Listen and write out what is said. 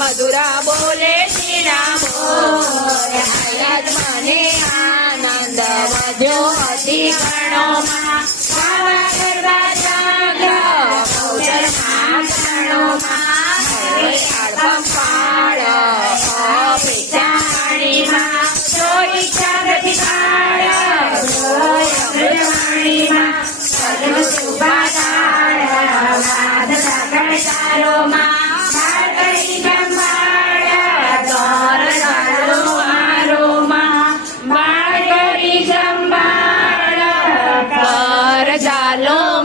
મધુરા બોલે સીના બોલ આયાજ મને આનંદ વધ્યો અતિ ગણોમાં ગાવા ગરબા જાગ્યા ગૌચરમાં ગણોમાં હવે આળવા પાળ અપેક્ષાણીમાં જો ઈચ્છા પ્રતિકાળ અમૃતવાણીમાં સર્વ શુભાકાળ વાદ સાગર સારોમાં Lo